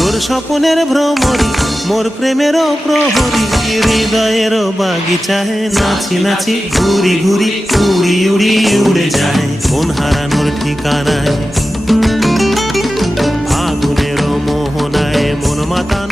তোর স্বপনের ভ্রমরি মোর প্রেমেরও প্রহরী, হৃদয়েরও বাগিচায় নাচি নাচি ঘুরি ঘুরি উড়ি উড়ি উড়ে যায় মন হারানোর ঠিকানায়। ফাগুনেরও মোহনায় মন মাতানো